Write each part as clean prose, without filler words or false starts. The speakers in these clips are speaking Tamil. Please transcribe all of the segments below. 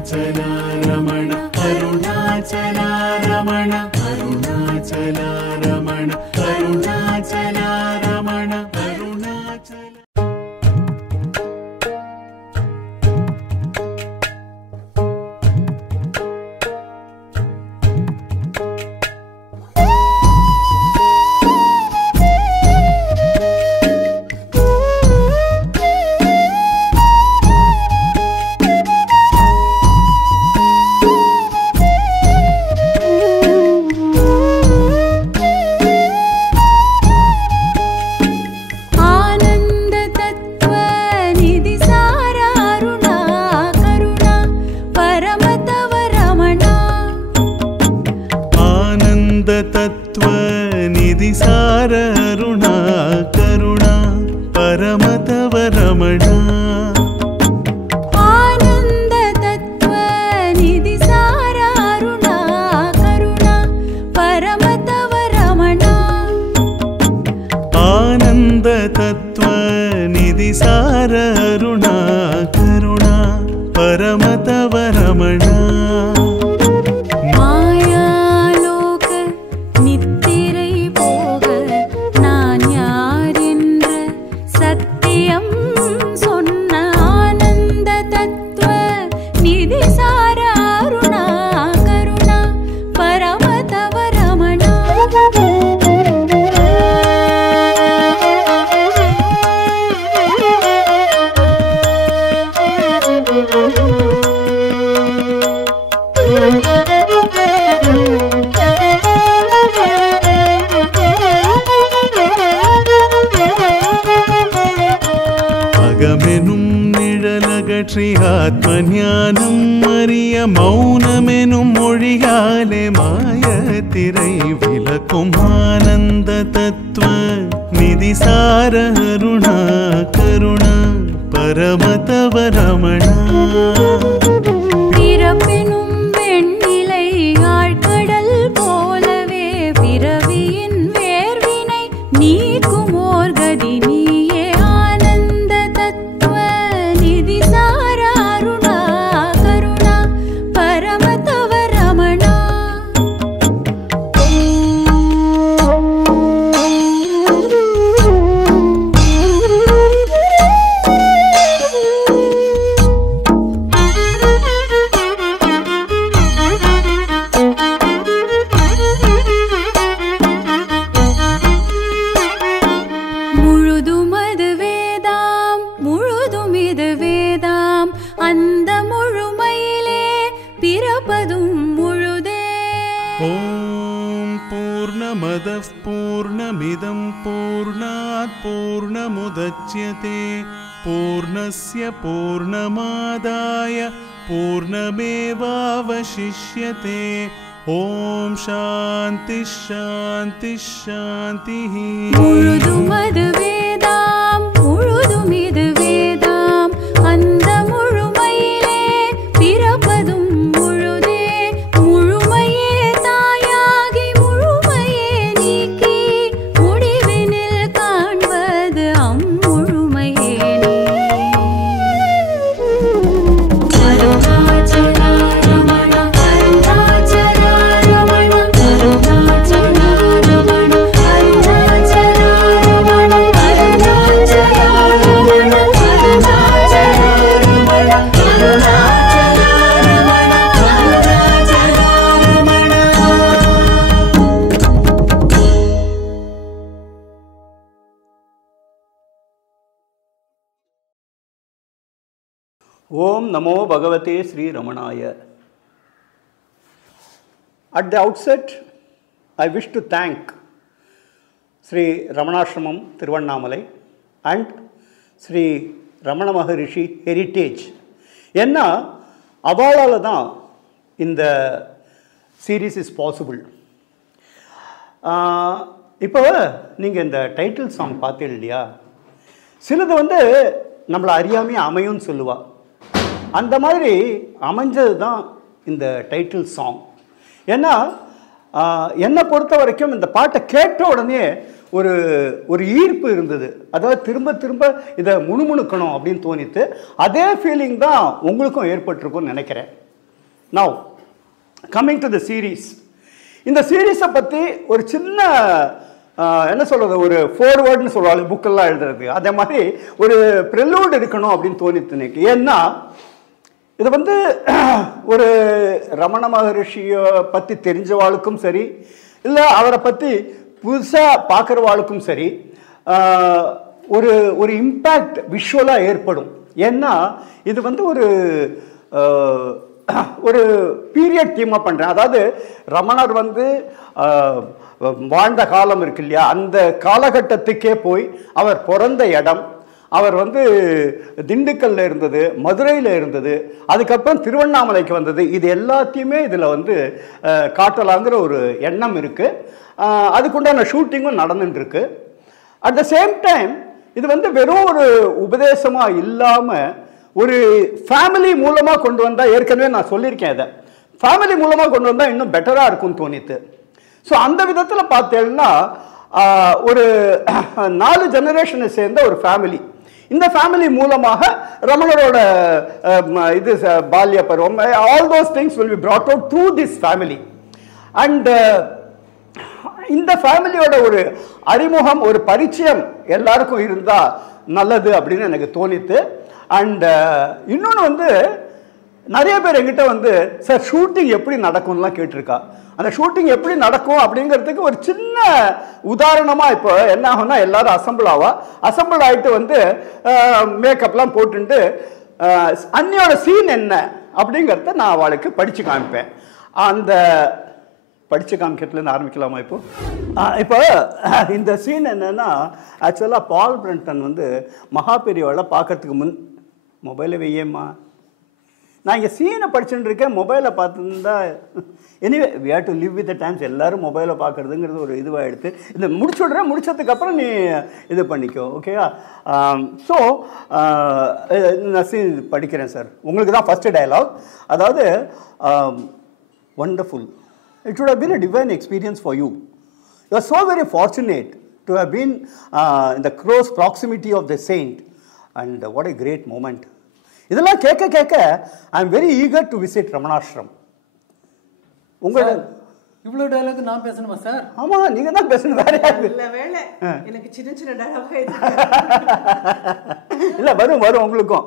रमण अरुणाचल रमण अरुणाचल रमण अरुणाचल रमण अरुणाचल पूर्णमादाय पूर्णमेवावशिष्यते। ओम शांति शांति शांतिः। मुळुदुमदुवेदाम मुळुदुमिदुवेदाम அந்த முழுமையிலே பிறப்பதும் முழுதே முழுமையே தாயாகி முழுமையே நீக்கி முடிவினில் காண்பது அம்முழுமையே நீ। Arunachal Ramana Arunachal Ramana Arunachal Ramana Arunachal Ramana Arunachal Ramana Arunachal Ramana Arunachal Ramana Arunachal Ramana. Om Namo Bhagavate Sri Ramanaya. At the outset, I wish to thank Sri Ramanashramam Thiruvannamalai and Sri Ramana Maharishi Heritage. ஏன்னா அவளால் தான் இந்த சீரீஸ் இஸ் பாசிபிள். இப்போ நீங்கள் இந்த டைட்டில் சாங் பார்த்தீங்க இல்லையா, சிலது வந்து நம்மளை அறியாமையே அமையும்னு சொல்லுவாள். அந்த மாதிரி அமைஞ்சது தான் இந்த டைட்டில் சாங். ஏன்னா என்னை பொறுத்த வரைக்கும் இந்த பாட்டை கேட்ட உடனே ஒரு ஒரு ஈர்ப்பு இருந்தது. அதாவது திரும்ப திரும்ப இதை முணுமுணுக்கணும் அப்படின்னு தோணித்து, அதே ஃபீலிங் தான் உங்களுக்கும் ஏற்பட்டிருக்கும்னு நினைக்கிறேன். Now coming to the series. இந்த சீரீஸை பற்றி ஒரு சின்ன என்ன சொல்கிறது, ஒரு ஃபோர்வேர்டுன்னு சொல்லுவாங்க புக்கெல்லாம் எழுதுறது, அதே மாதிரி ஒரு ப்ரெலூட் இருக்கணும் அப்படின்னு தோணித்து எனக்கு. ஏன்னா இது வந்து ஒரு ரமண மகரிஷியை பற்றி தெரிஞ்சவாளுக்கும் சரி, இல்லை அவரை பற்றி புதுசாக பார்க்குறவாளுக்கும் சரி ஒரு ஒரு இம்பேக்ட் விஷுவலாக ஏற்படும். ஏன்னா இது வந்து ஒரு பீரியட் தீமாக பண்ணுறேன். அதாவது ரமணர் வந்து வாழ்ந்த காலம் இருக்கு இல்லையா, அந்த காலகட்டத்துக்கே போய் அவர் பிறந்த இடம், அவர் வந்து திண்டுக்கல்ல இருந்தது, மதுரையில் இருந்தது, அதுக்கப்புறம் திருவண்ணாமலைக்கு வந்தது, இது எல்லாத்தையுமே இதில் வந்து காட்டலாங்கிற ஒரு எண்ணம் இருக்குது. அதுக்குண்டான ஷூட்டிங்கும் நடந்துட்டுருக்கு. அட் த சேம் டைம் இது வந்து வெறும் ஒரு உபதேசமாக இல்லாமல் ஒரு ஃபேமிலி மூலமாக கொண்டு வந்தால், ஏற்கனவே நான் சொல்லியிருக்கேன், இதை ஃபேமிலி மூலமாக கொண்டு வந்தால் இன்னும் பெட்டராக இருக்கும்னு தோணித்து. ஸோ அந்த விதத்தில் பார்த்தேன்னா ஒரு 4 ஜெனரேஷனை சேர்ந்த ஒரு ஃபேமிலி, இந்த ஃபேமிலி மூலமாக ரமணரோட இது பால்ய பருவம், all those things will be brought out through this family. And இந்த ஃபேமிலியோட ஒரு அறிமுகம், ஒரு பரிச்சயம் எல்லாருக்கும் இருந்தால் நல்லது அப்படின்னு எனக்கு தோணித்து. அண்ட் இன்னொன்று வந்து நிறைய பேர் என்கிட்ட வந்து சார் ஷூட்டிங் எப்படி நடக்கும்லாம் கேட்டிருக்கா. அந்த ஷூட்டிங் எப்படி நடக்கும் அப்படிங்கிறதுக்கு ஒரு சின்ன உதாரணமாக இப்போ என்ன ஆகும்னா, எல்லாரும் அசம்பிள் ஆகிட்டு வந்து மேக்கப்லாம் போட்டுட்டு அன்னியோட சீன் என்ன அப்படிங்கிறத நான் அவளுக்கு படித்து காமிப்பேன். அந்த படித்து காமிக்கிறதுலேருந்து ஆரம்பிக்கலாமா? இப்போ இந்த சீன் என்னென்னா, ஆக்சுவலாக பால் பிரண்டன் வந்து மகாபெரிவாளை பார்க்கறதுக்கு முன் மொபைலை வையேம்மா, நான் இங்கே சீனை படிச்சுட்டு இருக்கேன், மொபைலை பார்த்துருந்தா anyway we have to live with the times. எல்லோரும் மொபைலை பார்க்குறதுங்கிறது ஒரு இதுவாக எடுத்து இந்த முடிச்சதுக்கப்புறம் நீ இது பண்ணிக்கோ, ஓகேயா? ஸோ நான் சீன் படிக்கிறேன் சார். உங்களுக்கு தான் ஃபஸ்ட்டு டயலாக். அதாவது wonderful. It should have been a divine experience for you. You are so very fortunate to have been in the close proximity of the saint. And what a great moment. இதெல்லாம் கேட்க I am very eager to visit Ramanashram. உங்களோட இவ்வளோ டயலாக் நான் பேசணுமா சார்? ஆமாம், நீங்கள் தான் பேசணும், வேற யாரு? எனக்கு சின்ன சின்ன டயலாக் இல்லை, வரும் உங்களுக்கும்.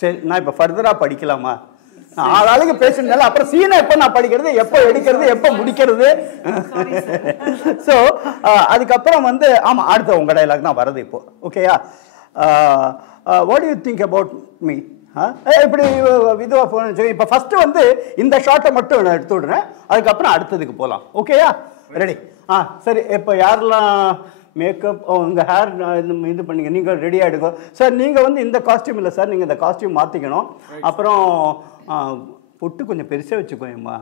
சரி, நான் இப்போ ஃபர்தராக படிக்கலாமா? ஆளாளுக்கு பேசுனால அப்புறம் சீனை எப்போ நான் படிக்கிறது, எப்போ எடுக்கிறது, எப்போ முடிக்கிறது. ஸோ அதுக்கப்புறம் வந்து ஆமாம், அடுத்த உங்கள் டைலாக் தான் வருது இப்போ, ஓகேயா? What you think about me? இப்படி இதுவாக போகணும். சரி, இப்போ ஃபஸ்ட்டு வந்து இந்த ஷார்ட்டை மட்டும் நான் எடுத்து விடுறேன், அதுக்கப்புறம் அடுத்ததுக்கு போகலாம், ஓகேயா? ரெடி? சரி. இப்போ யாரெல்லாம் மேக்கப் உங்கள் ஹேர் இது பண்ணிங்க, நீங்கள் ரெடி ஆகிடுங்க சார். நீங்கள் வந்து இந்த காஸ்டியூம் இல்லை சார், நீங்கள் இந்த காஸ்டியூம் மாற்றிக்கணும். அப்புறம் பொட்டு கொஞ்சம் பெருசாக வச்சுக்கோயம்மா,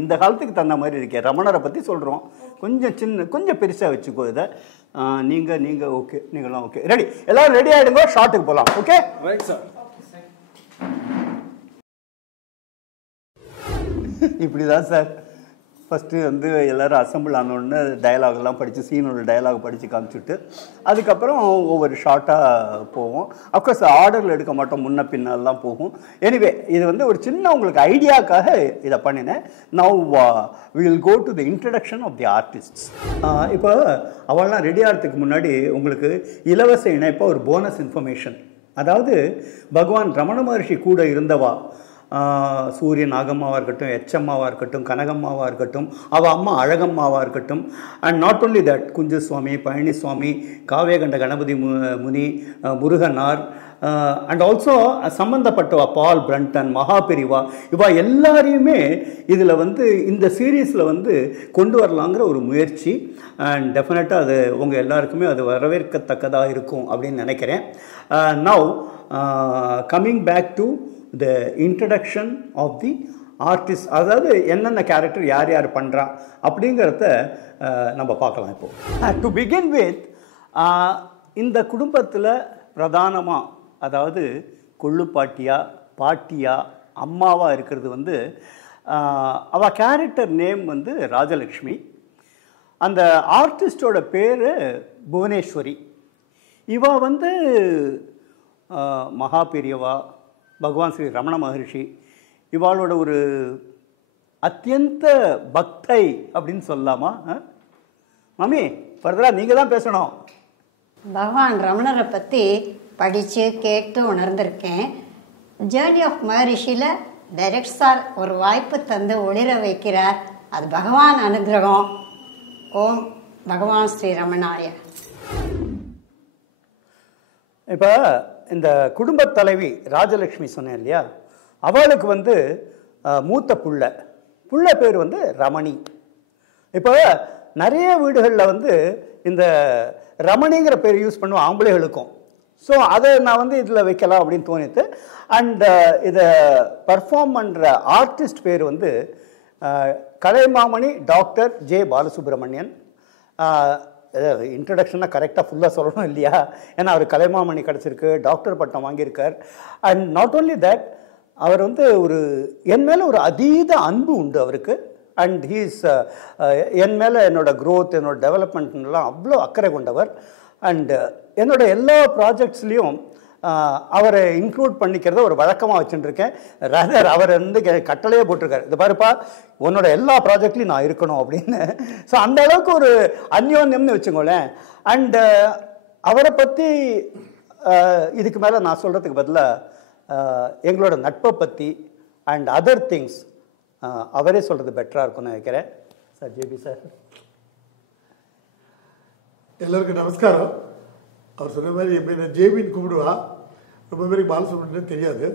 இந்த காலத்துக்கு தகுந்த மாதிரி இருக்கேன். ரமணரை பற்றி சொல்கிறோம், கொஞ்சம் பெருசாக வச்சுக்கோ இதை. நீங்கள் ஓகே, நீங்களாம் ஓகே, ரெடி? எல்லோரும் ரெடி ஆகிடுங்க, ஷார்ட்டுக்கு போகலாம், ஓகே? Right sir. இப்படி தான் சார் ஃபஸ்ட்டு வந்து எல்லோரும் அசம்பிள் ஆனோடனே டயலாக்லாம் படித்து சீனோட டயலாக் படித்து காமிச்சுட்டு அதுக்கப்புறம் ஒவ்வொரு ஷார்ட்டாக போவோம். அஃப்கோர்ஸ் ஆர்டரில் எடுக்க மாட்டோம், முன்ன பின்னெல்லாம் போகும். எனிவே இது வந்து ஒரு சின்ன உங்களுக்கு ஐடியாக்காக இதை பண்ணினேன். Now we will go to the introduction of the artists. இப்போ அவள்லாம் ரெடி ஆகிறதுக்கு முன்னாடி உங்களுக்கு இலவச இணைப்பாக ஒரு போனஸ் இன்ஃபர்மேஷன். அதாவது பகவான் ரமண மகர்ஷி கூட இருந்தவா, சூரியன் நாகம்மாவாக இருக்கட்டும், எச்சம்மாவாக இருக்கட்டும், கனகம்மாவாக இருக்கட்டும், அவள் அம்மா அழகம்மாவாக இருக்கட்டும், and not only that Kunjuswami, Palaniswami, Kavyakantha Ganapati Muni, Muruganar, and also சம்மந்தப்பட்டவா பால் பிரண்டன், மகாபெரிவா, இவா எல்லாரையுமே இதில் வந்து இந்த சீரீஸில் வந்து கொண்டு வரலாங்கிற ஒரு முயற்சி. அண்ட் டெஃபினட்டாக அது உங்கள் எல்லாருக்குமே அது வரவேற்கத்தக்கதாக இருக்கும் அப்படின்னு நினைக்கிறேன். Now coming back to the introduction of the artist, அதாவது என்னென்ன கேரக்டர் யார் யார் பண்ணுறா அப்படிங்கிறத நம்ம பார்க்கலாம். இப்போது டு பிகின் வித், இந்த குடும்பத்தில் பிரதானமாக அதாவது கொள்ளுப்பாட்டியா, பாட்டியா, அம்மாவாக இருக்கிறது வந்து அவள் கேரக்டர் நேம் வந்து ராஜலக்ஷ்மி. அந்த ஆர்டிஸ்டோட பேர் புவனேஸ்வரி. இவா வந்து மகா பெரியவா பகவான் ஸ்ரீ ரமண மகரிஷி இவாளோட ஒரு அத்தியந்த பக்தை அப்படின்னு சொல்லலாமா? மாமி ஃபர்தராக நீங்கள் தான் பேசணும். பகவான் ரமணரை பற்றி படித்து கேட்டு உணர்ந்திருக்கேன். ஜேர்னி ஆஃப் மகரிஷியில் டைரக்ட் சார் ஒரு வாய்ப்பு தந்து ஒளிர வைக்கிறார். அது பகவான் அனுகிரகம். ஓம் பகவான் ஸ்ரீ ரமணாய. இப்போ இந்த குடும்பத் தலைவி ராஜலக்ஷ்மி சொன்னேன் இல்லையா, அவளுக்கு வந்து மூத்த புள்ள பேர் வந்து ரமணி. இப்போ நிறைய வீடுகளில் வந்து இந்த ரமணிங்கிற பேர் யூஸ் பண்ணுவோம் ஆம்பளைகளுக்கும். ஸோ அதை நான் வந்து இதில் வைக்கலாம் அப்படின்னு தோணித்து. அண்ட் இதை பர்ஃபார்ம் பண்ணுற ஆர்டிஸ்ட் பேர் வந்து கலைமாமணி டாக்டர் ஜே பாலசுப்ரமணியன். இன்ட்ரடக்ஷனாக கரெக்டாக ஃபுல்லாக சொல்லணும் இல்லையா, ஏன்னா அவர் கலைமாமணி கிடச்சிருக்கு, டாக்டர் பட்டம் வாங்கியிருக்கார். அண்ட் நாட் ஓன்லி தட், அவர் வந்து என் மேலே ஒரு அதீத அன்பு உண்டு அவருக்கு. அண்ட் ஹீஸ் என் மேலே என்னோடய க்ரோத், என்னோட டெவலப்மெண்ட்லாம் அவ்வளோ அக்கறை கொண்டவர். அண்டு என்னோட எல்லா ப்ராஜெக்ட்ஸ்லேயும் அவரை இன்க்ளூட் பண்ணிக்கிறத ஒரு வழக்கமாக வச்சுட்டுருக்கேன். ரதர் அவர் வந்து கட்டளையே போட்டிருக்காரு, இது பாருப்பா உன்னோட எல்லா ப்ராஜெக்ட்லையும் நான் இருக்கணும் அப்படின்னு. ஸோ அந்த அளவுக்கு ஒரு அந்யோன்யம்னு வச்சுக்கோங்களேன். அண்டு அவரை பற்றி இதுக்கு மேலே நான் சொல்கிறதுக்கு பதிலாக எங்களோட நட்பை பற்றி அண்ட் அதர் திங்ஸ் அவரே சொல்கிறது பெட்டராக இருக்கும்னு நினைக்கிறேன். Sir JP sir. எல்லாருக்கும் நமஸ்காரம். அவர் சொன்ன மாதிரி எப்படி நான் ஜேபின்னு கூப்பிடுவா, ரொம்ப பேருக்கு பாலசுப்ரமணியன் தெரியாது.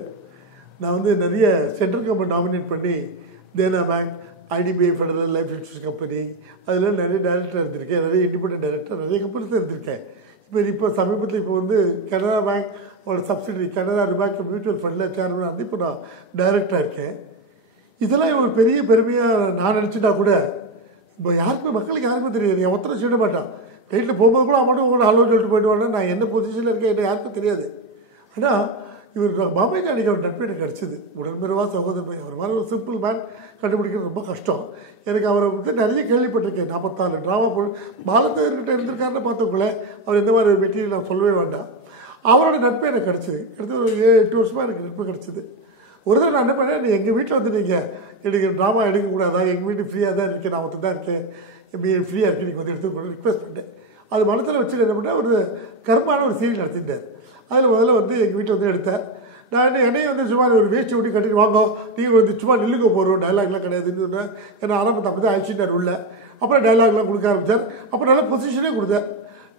நான் வந்து நிறைய சென்ட்ரல் கவர்மெண்ட் நாமினேட் பண்ணி Dena bank, IDBI federal life insurance company அதில் நிறைய டைரக்டர் இருந்திருக்கேன், நிறைய இண்டிபெண்டன்ட் டைரக்டர் நிறைய கம்பெனிஸ் இருந்திருக்கேன். இப்போ சமீபத்தில் இப்போ வந்து கனரா பேங்க் ஒரு சப்சிடரி கனரா பேங்க் மியூச்சுவல் ஃபண்டில் சேர்மன் வந்து இப்போ நான் டைரக்டராக இருக்கேன். இதெல்லாம் ஒரு பெரிய பெருமையாக நான் நினச்சிட்டா கூட இப்போ யாருக்குமே மக்களுக்கு யாருக்குமே தெரியாது. என் ஒருத்தரை சொல்ல மாட்டான், ரைட்டில் போகும்போது கூட அவன் உங்களோட ஹலோ சொல்லிட்டு போயிடுவாங்க. நான் என்ன பொசிஷனில் இருக்கேன் என்ன யாருக்கும் தெரியாது. ஆனால் இவர் பாம்பே அன்றைக்கி அவர் நட்பு எனக்கு கிடச்சிது. உடன்பிறவா சகோதரமை அவர் மாதிரி ஒரு சிம்பிள் மேன் கண்டுபிடிக்கிறது ரொம்ப கஷ்டம். எனக்கு அவரை வந்து நிறைய கேள்விப்பட்டிருக்கேன். 44 ட்ராமா பாலத்தேவர்கிட்ட இருந்திருக்காருன்னு பார்த்தவங்களே அவர் எந்த மாதிரி மெட்டீரியல் நான் சொல்லவே வேண்டாம். அவரோட நட்பு எனக்கு கிடச்சிது. கிட்டத்தட்ட ஒரு 7-8 வருஷமாக எனக்கு நட்பு கிடச்சிது. ஒரு தடவை நான் என்ன பண்ணேன், நீ எங்கள் வீட்டில் வந்து நீங்கள் எனக்கு ட்ராமா எடுக்கக்கூடாதா, எங்கள் வீட்டு ஃப்ரீயாக தான் இருக்கேன், நான் ஒருத்தர் தான் இருக்கேன், ஃப்ரீயாக இருக்கு நீங்கள் வந்து எடுத்து ரிக்வெஸ்ட் பண்ணேன். அது மனத்தில் வச்சுட்டு என்ன பண்ணேன், ஒரு கர்மான ஒரு சீரியல் நடத்திட்டார். அதில் முதல்ல வந்து எங்கள் வீட்டில் வந்து எடுத்தார். நான் என்னையும் வந்து சும்மா ஒரு வேஸ்ட் ஒட்டி கட்டிட்டு வாங்க, நீங்கள் வந்து சும்மா நில்லுங்க போகிறோம், டைலாக்லாம் கிடையாதுன்னு சொன்னேன். ஏன்னா ஆரம்பத்தை அப்போ தான் அழிச்சிட்டார் உள்ள. அப்புறம் டைலாக்லாம் கொடுக்க ஆரம்பித்தார். அப்புறம் நல்ல பொசிஷனே கொடுத்தார்.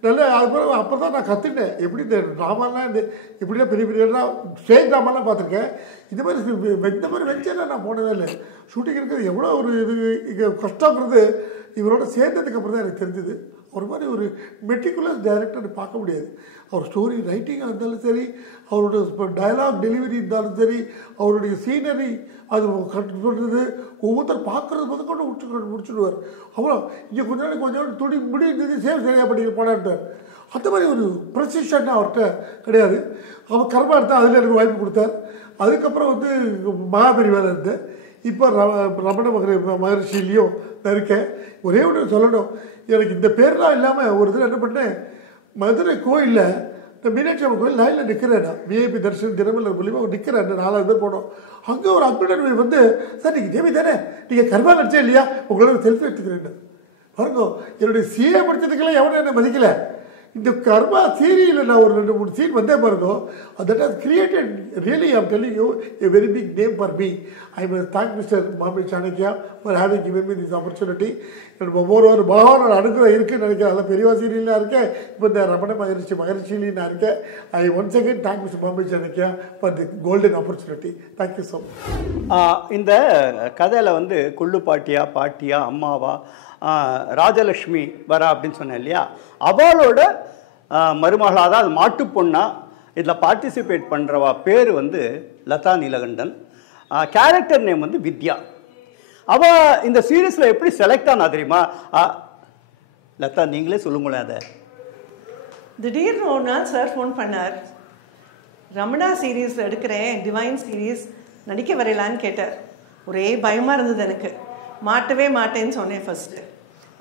நல்ல அதுக்கப்புறம் அப்போ தான் நான் கற்றுட்டேன் எப்படி இந்த ட்ராமாலாம் இந்த இப்படிலாம் பெரிய பெரிய ஸ்டேஜ் ட்ராமாலாம் பார்த்துருக்கேன். இந்த மாதிரி வெஞ்செல்லாம் நான் போனதே இல்லை. ஷூட்டிங் இருக்கிறது எவ்வளோ ஒரு இது இங்கே கஷ்டங்கிறது இவரோட சேர்ந்ததுக்கு அப்புறம் தான் எனக்கு தெரிஞ்சுது. ஒரு மாதிரி ஒரு மெட்டிகுலஸ் டைரக்டர் பார்க்க முடியாது. அவர் ஸ்டோரி ரைட்டிங்காக இருந்தாலும் சரி, அவரோட டயலாக் டெலிவரி இருந்தாலும் சரி, அவருடைய சீனரி அது பண்ணுறது ஒவ்வொருத்தர் பார்க்குறது முதல் கொண்டு முடிச்சுடுவார். அப்புறம் இங்கே கொஞ்சம் துணி முடிஞ்சது சேவ் சரியாக பண்ணி போனான்ட்டார். அந்த மாதிரி ஒரு ப்ரெசிஷன் அவர்கிட்ட கிடையாது. அவர் கர்மா எடுத்தால் அதில் எனக்கு வாய்ப்பு கொடுத்தார். அதுக்கப்புறம் வந்து மகாபெரிவாவில் இருந்தேன். இப்போ ரமண மகரிஷிலையும் நான் இருக்கேன். ஒரே ஒன்று சொல்லணும், எனக்கு இந்த பேர்லாம் இல்லாமல் ஒரு இதில் என்ன பண்ணேன், மதுரை கோயிலில் இந்த மீனாட்சி அம்மன் கோயில் லைனில் நிற்கிறேன். நான் விஐபி தரிசனம் தினமலர் மூலியமாக நிற்கிறேன். 4 பேர் போனோம். அங்கே ஒரு அக்புடன் வந்து, சார் நீங்கள் தேவி தானே, நீங்கள் கர்மா நடிச்சே இல்லையா, உங்களோட செல்ஃபி எடுத்துக்கிறேன். பாருங்க, என்னுடைய சிஏ படித்ததுக்கெல்லாம் எவனும் என்ன மதிக்கலை. இந்த கர்மா சீரியலில் நான் ஒரு 2-3 சீன் வந்தே பாருங்க. That has created really I am telling you a very big name for me. I must thank mister Bombay Chanakya for having given me this opportunity. ஒவ்வொரு பகவானோட அனுகிரகம் இருக்குன்னு நினைக்கிறேன். அதில் பெரியவா சீரியலாக இருக்கேன், இப்போ இந்த ரமண மகரிஷிலையும் நான் இருக்கேன். ஐ once again thank mister Bombay Chanakya for the golden opportunity. Thank you so much. இந்த கதையில் வந்து கொள்ளு பாட்டியா அம்மாவா ராஜலக்ஷ்மி வரா அப்படின்னு சொன்னேன் இல்லையா, அவளோட மருமகளாக தான் அது மாட்டு பொண்ணா இதில் பார்ட்டிசிபேட் பண்ணுறவா பேர் வந்து லதா நீலகண்டன். கேரக்டர் நேம் வந்து வித்யா. அவள் இந்த சீரீஸில் எப்படி செலக்ட் ஆனா தெரியுமா? லதா நீங்களே சொல்லுங்களேன். அதை திடீர்னு ஒரு நாள் சார் ஃபோன் பண்ணார். ரமணா சீரீஸ் எடுக்கிறேன், டிவைன் சீரீஸ் நடிக்க வரையலான்னு கேட்டார். ஒரே பயமாக இருந்தது எனக்கு. மாட்டவே மாட்டேன்னு சொன்னேன் ஃபஸ்ட்டு.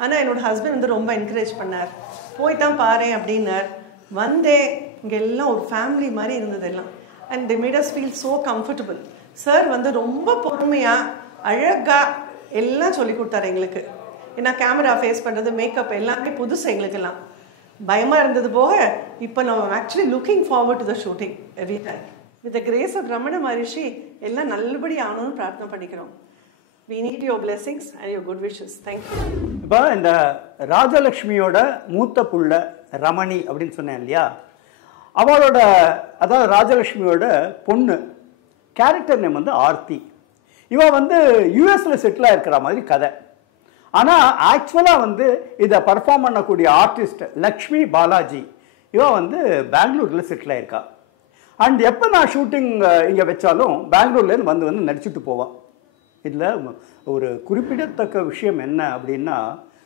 ஆனால் என்னோடய ஹஸ்பண்ட் வந்து ரொம்ப என்கரேஜ் பண்ணார். போய் தான் பாரு அப்படின்னார். வந்தேன், இங்கே எல்லாம் ஒரு ஃபேமிலி மாதிரி இருந்தது எல்லாம். And they made as feel so comfortable. Sir வந்து ரொம்ப பொறுமையாக அழகாக எல்லாம் சொல்லி கொடுத்தாரு எங்களுக்கு. ஏன்னா கேமரா ஃபேஸ் பண்ணுறது, மேக்கப் எல்லாமே புதுசு எங்களுக்கெல்லாம். பயமாக இருந்தது போக இப்போ நம்ம actually looking forward to the shooting every time. With the grace of Ramana Maharshi எல்லாம் நல்லபடி ஆகணும்னு பிரார்த்தனை பண்ணிக்கிறோம். We need your blessings and your good wishes. Thank you. இப்போ இந்த ராஜலக்ஷ்மியோட மூத்த புள்ள ரமணி அப்படின்னு சொன்னேன் இல்லையா, அவளோட அதாவது ராஜலக்ஷ்மியோட பொண்ணு கேரக்டர் நேம் வந்து ஆர்த்தி. இவ வந்து யூஎஸில் செட்டில் இருக்கிற மாதிரி கதை. ஆனால் ஆக்சுவலாக வந்து இதை பர்ஃபார்ம் பண்ணக்கூடிய ஆர்டிஸ்ட் லக்ஷ்மி பாலாஜி இவ வந்து பெங்களூரில் செட்டில் ஆயிருக்கா. அண்ட் எப்போ நான் ஷூட்டிங் இங்கே வச்சாலும் பெங்களூர்லேருந்து வந்து நடிச்சுட்டு போவான். இதில் ஒரு குறிப்பிடத்தக்க விஷயம் என்ன அப்படின்னா,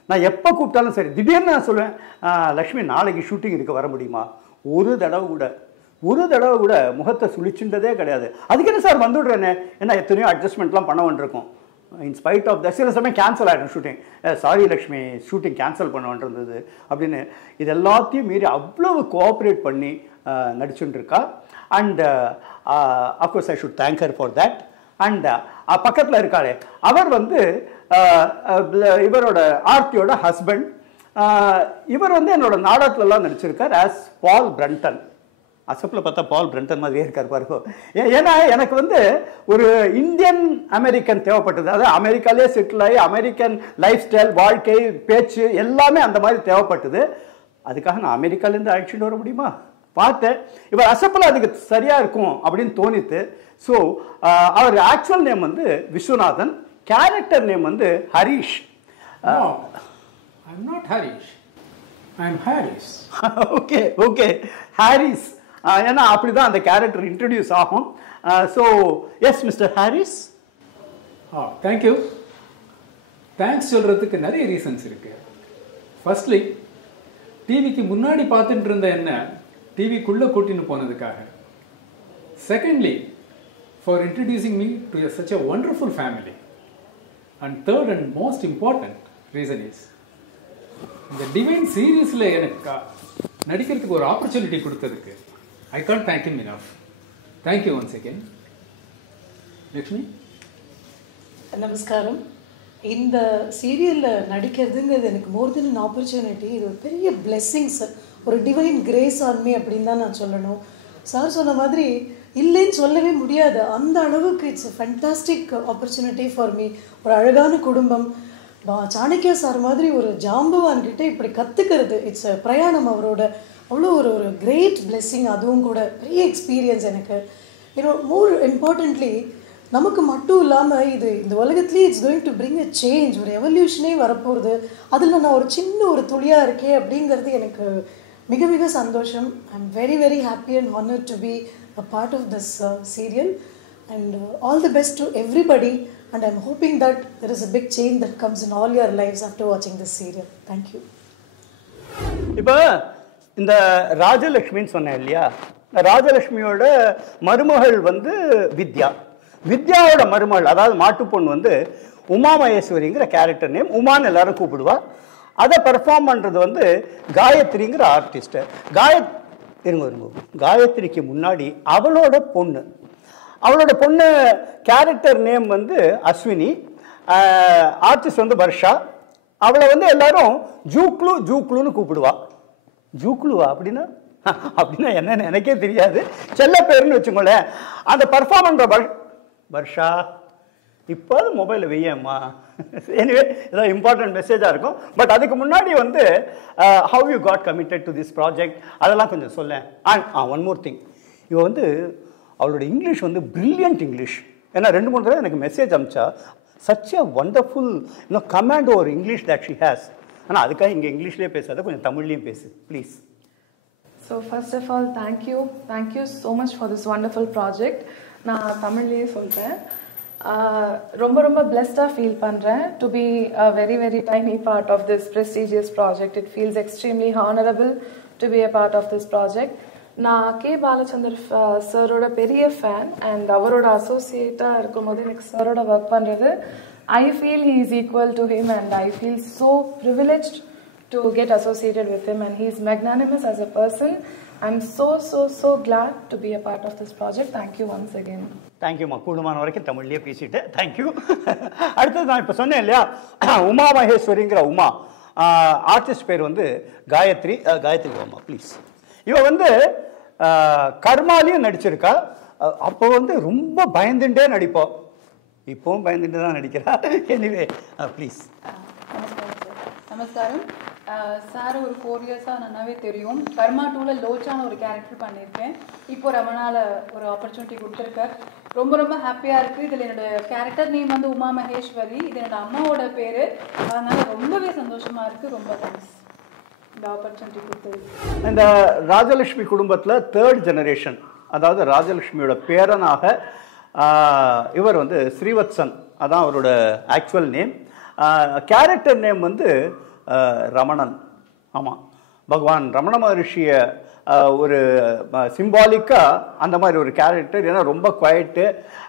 நான் எப்போ கூப்பிட்டாலும் சரி திடீர்னு நான் சொல்லுவேன், லக்ஷ்மி நாளைக்கு ஷூட்டிங் இருக்க வர முடியுமா? ஒரு தடவை கூட முகத்தை சுழிச்சுன்றதே கிடையாது. அதுக்கு என்ன சார் வந்துவிடுறேனே, ஏன்னா எத்தனையோ அட்ஜஸ்ட்மெண்ட்லாம் பண்ண வேண்டியிருக்கும். இன்ஸ்பைட் ஆஃப் த சில சமயம் கேன்சல் ஆகிடும் shooting. Sorry Lakshmi, shooting cancel பண்ண வேண்டியிருந்தது அப்படின்னு. இது எல்லாத்தையும் மீறி அவ்வளவு கோஆப்ரேட் பண்ணி நடிச்சுட்டு இருக்கா. And of course I should thank her for that. And பக்கத்தில் இருக்காளே அவர் வந்து இவரோட ஆர்த்தியோட ஹஸ்பண்ட். இவர் வந்து என்னோட நாடகத்துலலாம் நடிச்சிருக்கார் ஆஸ் பால் பிரண்டன். அசப்பில் பார்த்தா பால் பிரண்டன் மாதிரியே இருக்கார் பாருங்க. ஏன்னா எனக்கு வந்து ஒரு இந்தியன் அமெரிக்கன் தேவைப்பட்டது. அதாவது அமெரிக்காலே செட்டில் ஆகி அமெரிக்கன் லைஃப் ஸ்டைல், வாழ்க்கை, பேச்சு எல்லாமே அந்த மாதிரி தேவைப்பட்டது. அதுக்காக நான் அமெரிக்காலேருந்து அழைச்சிட்டு வர முடியுமா? பார்த்தேன், இவர் அசப்பில் அதுக்கு சரியாக இருக்கும் அப்படின்னு தோணித்து. ஸோ அவர் ஆக்சுவல் நேம் வந்து விஸ்வநாதன், கேரக்டர் நேம் வந்து Harish. I'm not Harish. I'm Harris. Okay Harris. ஏன்னா அப்படி தான் அந்த கேரக்டர் இன்ட்ரடியூஸ் ஆகும். So yes mister Harris. Thank you. Thanks சொல்கிறதுக்கு நிறைய ரீசன்ஸ் இருக்கு. ஃபர்ஸ்ட்லி, டிவிக்கு முன்னாடி பார்த்துட்டு இருந்த என்ன டிவிக்குள்ளே கூட்டின்னு போனதுக்காக. Secondly, for introducing me to such a wonderful family. And third and most important reason is, இந்த டிவைன் சீரீஸில் எனக்கு நடிக்கிறதுக்கு ஒரு ஆப்பர்ச்சுனிட்டி கொடுத்ததுக்கு I can't thank him enough. Thank you once again. Lakshmi, நமஸ்காரம். இந்த சீரியலில் நடிக்கிறதுங்கிறது எனக்கு மோர் தென் அன் ஆப்பர்ச்சுனிட்டி. இது ஒரு பெரிய பிளெஸ்ஸிங்ஸ், ஒரு டிவைன் கிரேஸ் ஆன் மீ அப்படின்னு தான் நான் சொல்லணும். சார் சொன்ன மாதிரி இல்லைன்னு சொல்லவே முடியாது. அந்த அளவுக்கு it's a fantastic opportunity for me. ஒரு அழகான குடும்பம், சாணக்கியா சார் மாதிரி ஒரு ஜாம்பவான்கிட்ட இப்படி கற்றுக்கிறது, இட்ஸ் அ பிரயாணம். அவரோட அவ்வளோ ஒரு கிரேட் பிளெஸ்ஸிங். அதுவும் கூட பெரிய எக்ஸ்பீரியன்ஸ் எனக்கு. மோர் இம்பார்ட்டன்ட்லி, நமக்கு மட்டும் இல்லாமல் இது இந்த உலகத்துலேயே it's going to bring a change, ஒரு எவல்யூஷனே வரப்போகுது. அதில் நான் ஒரு சின்ன ஒரு துளியாக இருக்கேன் அப்படிங்கிறது எனக்கு மிக மிக சந்தோஷம். I am very very happy and honoured to be a part of this serial, and all the best to everybody, and I'm hoping that there is a big change that comes in all your lives after watching this serial. Thank you. இப்போ இந்த ராஜலக்ஷ்மின்னு சொன்னேன் இல்லையா, ராஜலக்ஷ்மியோட மருமகள் வந்து வித்யாவோட மருமகள் அதாவது மாட்டுப்பொண்ணு வந்து உமா மகேஸ்வரிங்கிற கேரக்டர் நேம். உமான்னு எல்லாரும் கூப்பிடுவா. அதை பெர்ஃபார்ம் பண்ணுறது வந்து காயத்ரிங்கிற ஆர்டிஸ்ட்டு. காயத்ரிக்கு முன்னாடி அவளோட பொண்ணு கேரக்டர் நேம் வந்து அஸ்வினி, ஆர்டிஸ்ட் வந்து வர்ஷா. அவளை வந்து எல்லாரும் ஜூக்லுன்னு கூப்பிடுவா. ஜூக்லுவா அப்படின்னா என்னன்னு எனக்கே தெரியாது, செல்ல பேருன்னு வச்சுக்கோங்களேன். அந்த பர்ஃபார்ம் பண்ணுற வர்ஷா இப்போது மொபைலில் வெய்யம்மா. எனிவே ஏதாவது இம்பார்ட்டன்ட் மெசேஜாக இருக்கும். பட் அதுக்கு முன்னாடி வந்து how you got committed to this project அதெல்லாம் கொஞ்சம் சொல்லேன். ஒன் மோர் திங், இவ வந்து அவளோட இங்கிலீஷ் வந்து பிரில்லியன்ட் இங்கிலீஷ். ஏன்னா 2-3 தடவை எனக்கு மெசேஜ் அனுப்பிச்சா, such a wonderful command over English that she has. ஆனால் அதுக்காக இங்கே இங்கிலீஷ்லேயே பேசாத, கொஞ்சம் தமிழ்லேயும் பேசு please. So first of all thank you so much for this wonderful project. நான் தமிழ்லேயே சொல்கிறேன். ரொம்ப ரொம்ப பிளெஸ்டாக ஃபீல் பண்ணுறேன் to be a very very tiny part of this prestigious project. It feels extremely honourable to be a part of this project. நான் கே பாலச்சந்தர் சாரோட பெரிய ஃபேன் அண்ட் அவரோட அசோசியேட்டாக இருக்கும்போது எனக்கு சாரோட ஒர்க் பண்ணுறது, I feel he is equal to him and I feel so privileged to get associated with him, and he's magnanimous as a person. I'm so glad to be a part of this project. Thank you once again. தேங்க்யூம்மா. கூடுமான வரைக்கும் தமிழ்லேயே பேசிட்டேன். தேங்க்யூ. அடுத்தது நான் இப்போ சொன்னேன் இல்லையா, உமா மகேஸ்வரிங்கிற உமா, ஆர்டிஸ்ட் பேர் வந்து காயத்ரி. காயத்ரி வாமா ப்ளீஸ். இவ வந்து கர்மாலையும் நடிச்சிருக்கா. அப்போ வந்து ரொம்ப பயந்துட்டே நடிப்போம், இப்போவும் பயந்துட்டு தான் நடிக்கிறா. Anyway please. நமஸ்காரம் சார். ஒரு 4 இயர்ஸாக நல்லாவே தெரியும். கர்மா 2ல் லோச்சான ஒரு கேரக்டர் பண்ணியிருக்கேன். இப்போ ரமணால ஒரு ஆப்பர்ச்சுனிட்டி கொடுத்துருக்கார். ரொம்ப ஹாப்பியாக இருக்குது. இதில் என்னோடய கேரக்டர் நேம் வந்து உமா மகேஸ்வரி. இது என்னோடய அம்மாவோட பேர். அதனால் ரொம்பவே சந்தோஷமாக இருக்குது. ரொம்ப தேங்க்ஸ் இந்த ஆப்பர்ச்சுனிட்டி கொடுத்தது. இந்த ராஜலட்சுமி குடும்பத்தில் 3rd ஜெனரேஷன், அதாவது ராஜலட்சுமியோட பேரனாக இவர் வந்து ஸ்ரீவத்சன், அதான் அவரோட ஆக்சுவல் நேம். கேரக்டர் நேம் வந்து ரமணன். ஆமாம், பகவான் ரமண மகரிஷியை ஒரு சிம்பாலிக்காக அந்த மாதிரி ஒரு கேரக்டர். ஏன்னா ரொம்ப குவைட்டு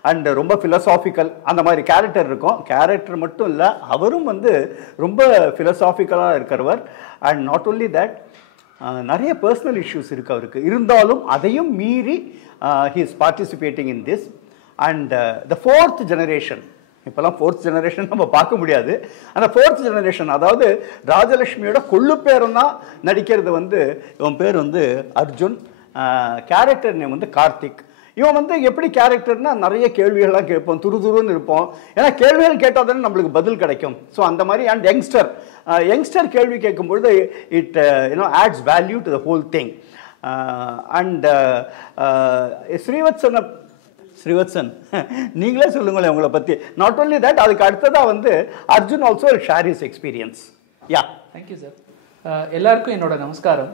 அண்ட் ரொம்ப ஃபிலசாபிக்கல் அந்த மாதிரி கேரக்டர் இருக்கும். கேரக்டர் மட்டும் இல்லை, அவரும் வந்து ரொம்ப ஃபிலசாபிக்கலாக இருக்கிறவர். அண்ட் நாட் ஓன்லி தட், நிறைய பர்சனல் இஷ்யூஸ் இருக்குது அவருக்கு. இருந்தாலும் அதையும் மீறி he is participating in this. And the 4th generation, இப்போல்லாம் 4th ஜெனரேஷன் நம்ம பார்க்க முடியாது. அந்த 4th ஜெனரேஷன், அதாவது ராஜலட்சுமியோட கொள்ளு பேரன் தான் நடிக்கிறது. வந்து இவன் பேர் வந்து அர்ஜுன், கேரக்டர் நேம் வந்து கார்த்திக். இவன் வந்து எப்படி கேரக்டர்னா நிறைய கேள்விகள்லாம் கேட்போம், துருதுருன்னு இருப்போம். ஏன்னா கேள்விகள் கேட்டால் தானே நம்மளுக்கு பதில் கிடைக்கும். ஸோ அந்த மாதிரி. அண்ட் யங்ஸ்டர் கேள்வி கேட்கும்பொழுது it adds value to the whole thing. And Srivatsan நீங்களே சொல்லுங்களேன் உங்களை பற்றி. நாட் ஓன்லி தட், அதுக்கு அடுத்ததாக வந்து Arjun also share his experience. Yeah, thank you sir. எல்லாருக்கும் என்னோட நமஸ்காரம்.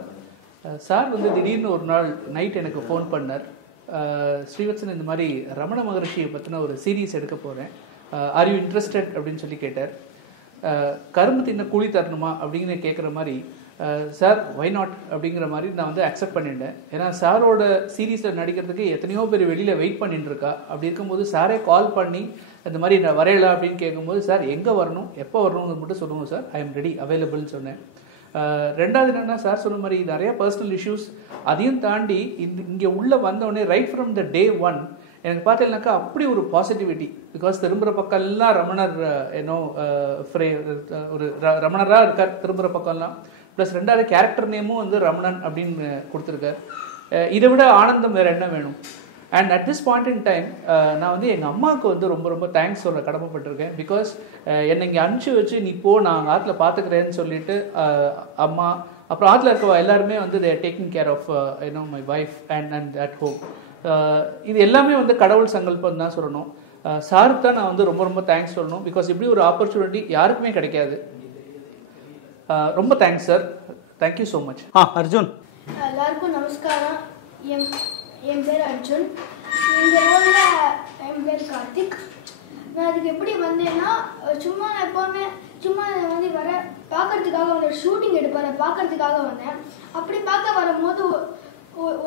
சார் வந்து திடீர்னு ஒரு நாள் நைட் எனக்கு ஃபோன் பண்ணார். ஸ்ரீவத்சன், இந்த மாதிரி ரமண மகரிஷியை பற்றின ஒரு சீரீஸ் எடுக்க போகிறேன், ஆர் யூ இன்ட்ரெஸ்டட் அப்படின்னு சொல்லி கேட்டார். கரும்பு தின்ன கூலி தரணுமா அப்படின்னு கேட்குற மாதிரி, சார் ஒய் நாட் அப்படிங்கிற மாதிரி நான் வந்து அக்செப்ட் பண்ணிட்டேன். ஏன்னா சாரோட சீரீஸில் நடிக்கிறதுக்கு எத்தனையோ பேர் வெளியில் வெயிட் பண்ணிட்டு இருக்கா. அப்படி இருக்கும்போது சாரே கால் பண்ணி இந்த மாதிரி நான் வரையலாம் அப்படின்னு கேட்கும்போது, சார் எங்கே வரணும், எப்போ வரணும்னு மட்டும் சொல்லுங்கள் சார், ஐ எம் ரெடி, அவைலபிள்னு சொன்னேன். ரெண்டாவது என்னென்னா, சார் சொன்ன மாதிரி நிறைய பர்சனல் இஷ்யூஸ், அதையும் தாண்டி இங்கே உள்ளே வந்தோடனே ரைட் ஃப்ரம் த டே 1 எனக்கு பார்த்தீங்கன்னாக்கா அப்படி ஒரு பாசிட்டிவிட்டி. பிகாஸ் திரும்புகிற பக்கம்லாம் ரமணர் ஒரு ரமணராக இருக்கார் திரும்புகிற பக்கம்லாம். ப்ளஸ் ரெண்டாவது கேரக்டர் நேமும் வந்து ரமணன் அப்படின்னு கொடுத்துருக்கார். இதை விட ஆனந்தம் வேறு என்ன வேணும்? And at this point in time நான் வந்து எங்கள் அம்மாவுக்கு வந்து ரொம்ப தேங்க்ஸ் சொல்ல கடமைப்பட்டிருக்கேன். பிகாஸ் என்னை இங்கே அனுப்பிச்சி வச்சு நீ போ, நான் ஆற்றுல பார்த்துக்கிறேன்னு சொல்லிட்டு அம்மா, அப்புறம் ஆற்றுல இருக்கவா எல்லாருமே வந்து they are taking care of my wife and at home. இது எல்லாமே வந்து கடவுள் சங்கல்பம் தான் சொல்லணும். சாருக்கு தான் நான் வந்து ரொம்ப தேங்க்ஸ் சொல்லணும். பிகாஸ் இப்படி ஒரு ஆப்பர்ச்சுனிட்டி யாருக்குமே கிடைக்காது. ரொம்ப thanks sir, thank you so much. Arjun. எல்லாருக்கும் நமஸ்காரம். என் பேர் அர்ஜுன். இந்த ரோலில் என் பேர் கார்த்திக். நான் அதுக்கு எப்படி வந்தேன்னா, சும்மா எப்போவுமே சும்மா வந்து வர பார்க்கறதுக்காக ஒரு ஷூட்டிங் எடுப்பார், பார்க்கறதுக்காக வந்தேன். அப்படி பார்க்க வரும்போது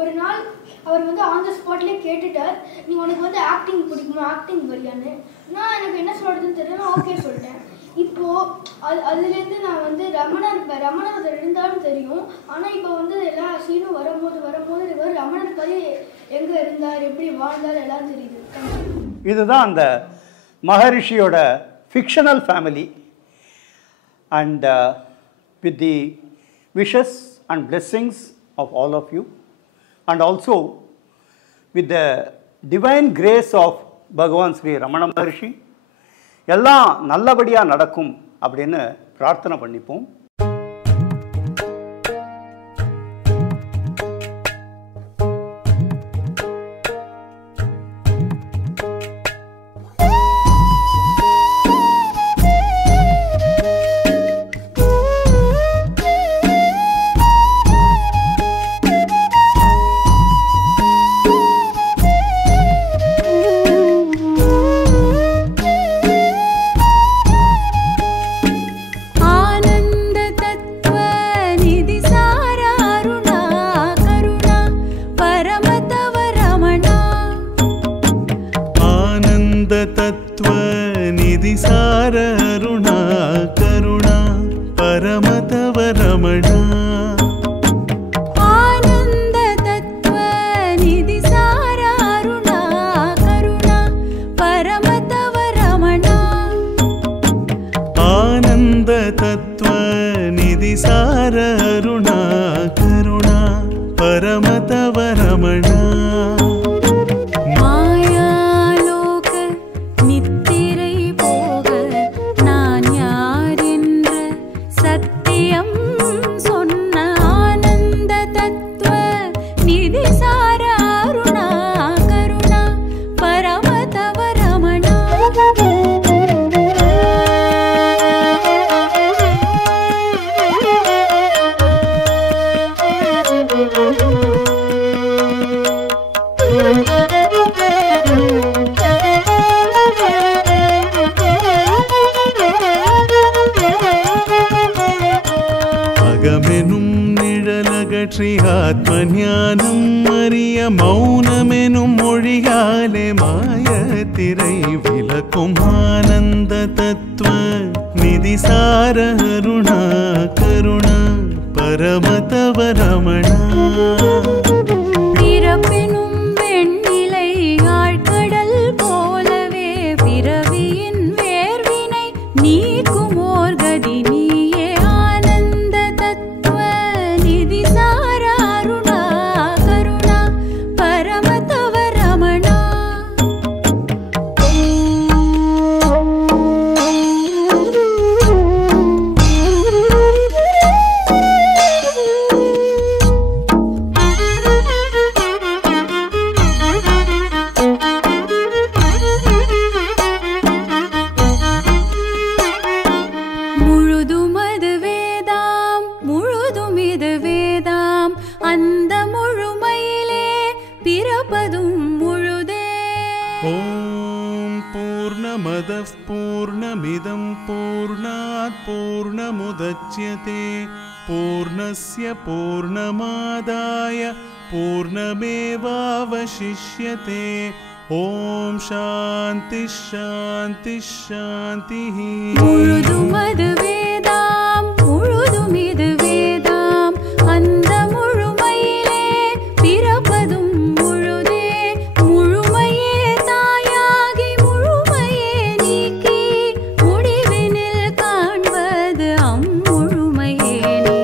ஒரு நாள் அவர் வந்து ஆன் த ஸ்பாட்லேயே கேட்டுட்டார், நீ உனக்கு வந்து ஆக்டிங் பிடிக்குமா, ஆக்டிங் வரியான்னு. நான் எனக்கு என்ன சொல்கிறதுன்னு தெரியல, நான் ஓகே சொல்லிட்டேன். இப்போது அதுலேருந்து நான் வந்து ரமணர் இருந்தாலும் தெரியும். ஆனால் இப்போ வந்து எல்லா சீனும் வரும்போது இவர் ரமணர் பற்றி எங்கே இருந்தார், எப்படி வாழ்ந்தார் எல்லாம் தெரியுது. இதுதான் அந்த மகரிஷியோட fictional family. And with the wishes and blessings of all of you, and also with the divine grace of பகவான் ஸ்ரீ ரமண மகரிஷி, எல்லாம் நல்லபடியாக நடக்கும் அப்படின்னு பிரார்த்தனை பண்ணிப்போம். ஆனந்த பரமதவ ரமணா. மாயாலோக நித்திரை போக நான் யார் என்ற சத்தியம் சொன்ன ஆனந்த தத்துவ நிதிசார அருணா கருணா பரமதவ ரமணா. அகமெனும் நிழலகற்றி ஆத்ம ஞானம் அறிய மௌனமெனும் மொழியாலே மாயத்திரை விளக்கும் ஆனந்த தத்துவ நிதிசார அருணா கருணா பரமதவ ரமணா. பிறப்பெனும் வெண்ணிலை ஆழ்கடல் போலவே பிறவியின் வேர்வினை நீக்கும் ஓர் கதி நீயே ஆனந்த தத்துவ நிதிசார அருணா கருணா பரமதவ ரமணா. முழுதுமது வேதாம் முழுதுமிது வேதாம் அந்த முழுமையிலே பிறப்பதும் முழுதே. ஓம் பூர்ணமதః பூர்ணமிதம் பூர்ணாத் பூர்ணமுதச்யதே பூர்ணஸ்ய பூர்ணமாதாய பூர்ணமேவாவசிஷ்யதே. ஓம் சாந்தி சாந்தி சாந்தி. முழுதுமது வேதாம் முழுதுமிது வேதாம் அந்த முழுமையிலே பிறப்பதும் முழுதே. முழுமையே தாயாகி முழுமையே நீக்கி முடிவினில் காண்பது அம்முழுமையே நீ.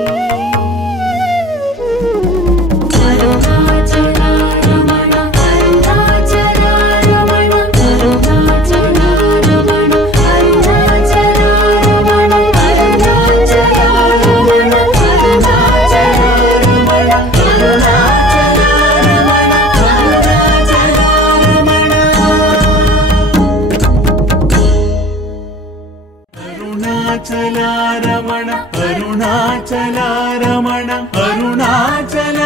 அருணாச்சல ரமண அருணாச்சல ரமண அருணாச்சல ரமண அருணாச்சல ரமண அருணாச்சல ரமண அருணாச்சல ரமண அருணாச்சல ரமண அருணாச்சல ரமண அருணாச்சல ரமண அருணாச்சல